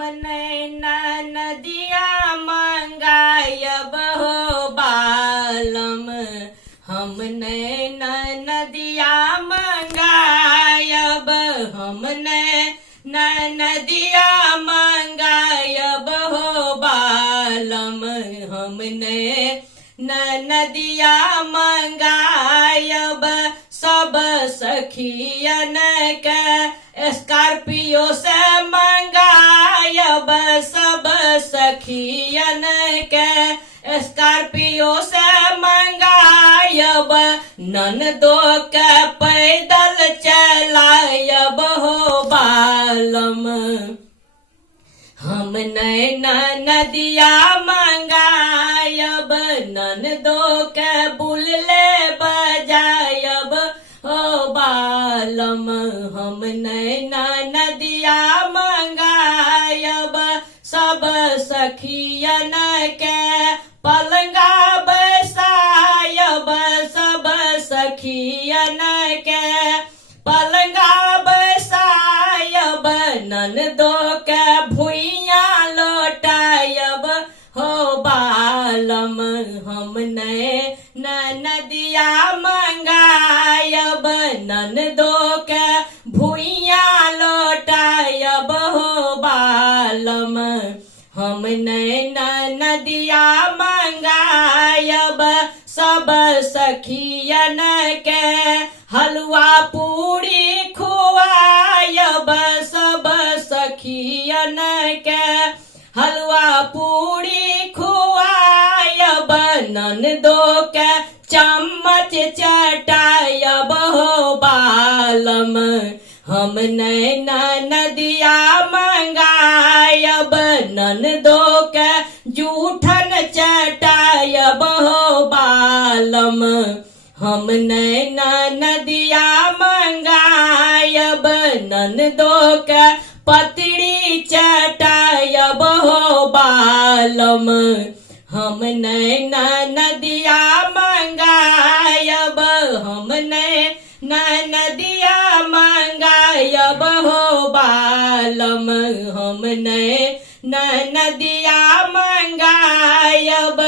नैना नदिया मंगायब हो बालम। हम नैना नदिया मंगायब, हम नैना नदिया मंगायब हो बालम। हम नैना नदिया मंगायब, सब सखियन के स्कॉर्पियो से मंगायब, सब सखियन के स्कॉर्पियो से मंगायब। ननदो के पैदल चलायब हो बालम। हम नैना नदिया मंगायब, ननदो के बुलले बजायब हो बालम। हम नैना नदिया मंगायब, सब सखियन के पलंगा बैसायब, सब सखियन के पलंगा बैसायब। ननदो के भुइया लौटायब हो बालम। हम नैना नदिया मंगायब, ननदो के भुइया लौटायब हो बालम। हम नैना नदिया मंगायब, सब सखियन के हलवा पूरी खुआयब, सब सखियन के हलवा पूरी खुआयब। ननदो के चम्मच चटायब हो बालम। हम नैना नदिया मंगायब, ननदो के जूठन चटायब हो बालम। हम नैना नदिया मंगायब, ननदो के पतड़ी चटायब हो बालम। हम नैना नदिया मंगायब, हम नैना नदिया मंगायब हो बालम। हम नैना नदिया मंगायब,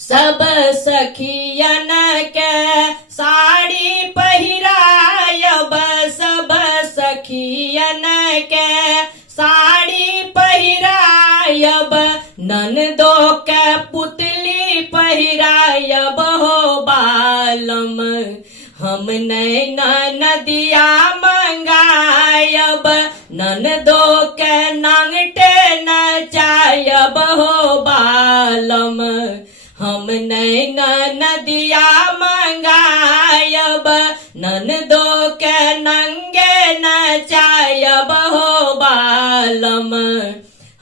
सब सखियन के साड़ी पहिरायब, सब सखियन के साड़ी पहिरायब। ननदो के पुतली पहिरायब हो बालम। हम नैना नदिया मंगायब, ननदो के नांगटे नचायब हो बालम। हम नैना नदिया मंगायब, ननदो के नंगे नचायब हो बालम।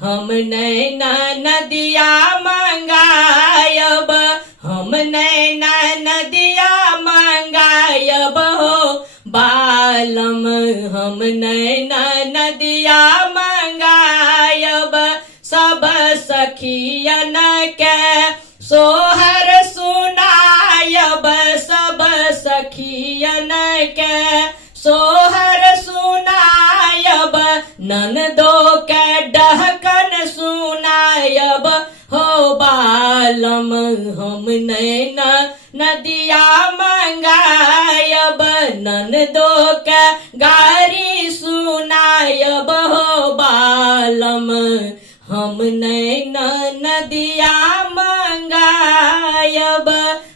हम नैना नदिया मंगायब, हम नैना नदिया मंगायब हो बालम। हम नैना नदिया मंगायब, सब सखियन के सोहर सुनायब, सब सखियन के सोहर सुनायब। ननदो के डहकन सुनायब हो बालम। हम नैना नदिया मंगायब, ननदो के गारी सुनायब हो बालम। हम नैना नदिया मंगायब,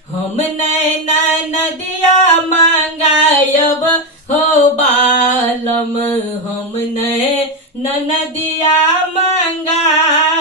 हम नैना नदिया मंगायब हो बालम। हम नैना नदिया मंगायब।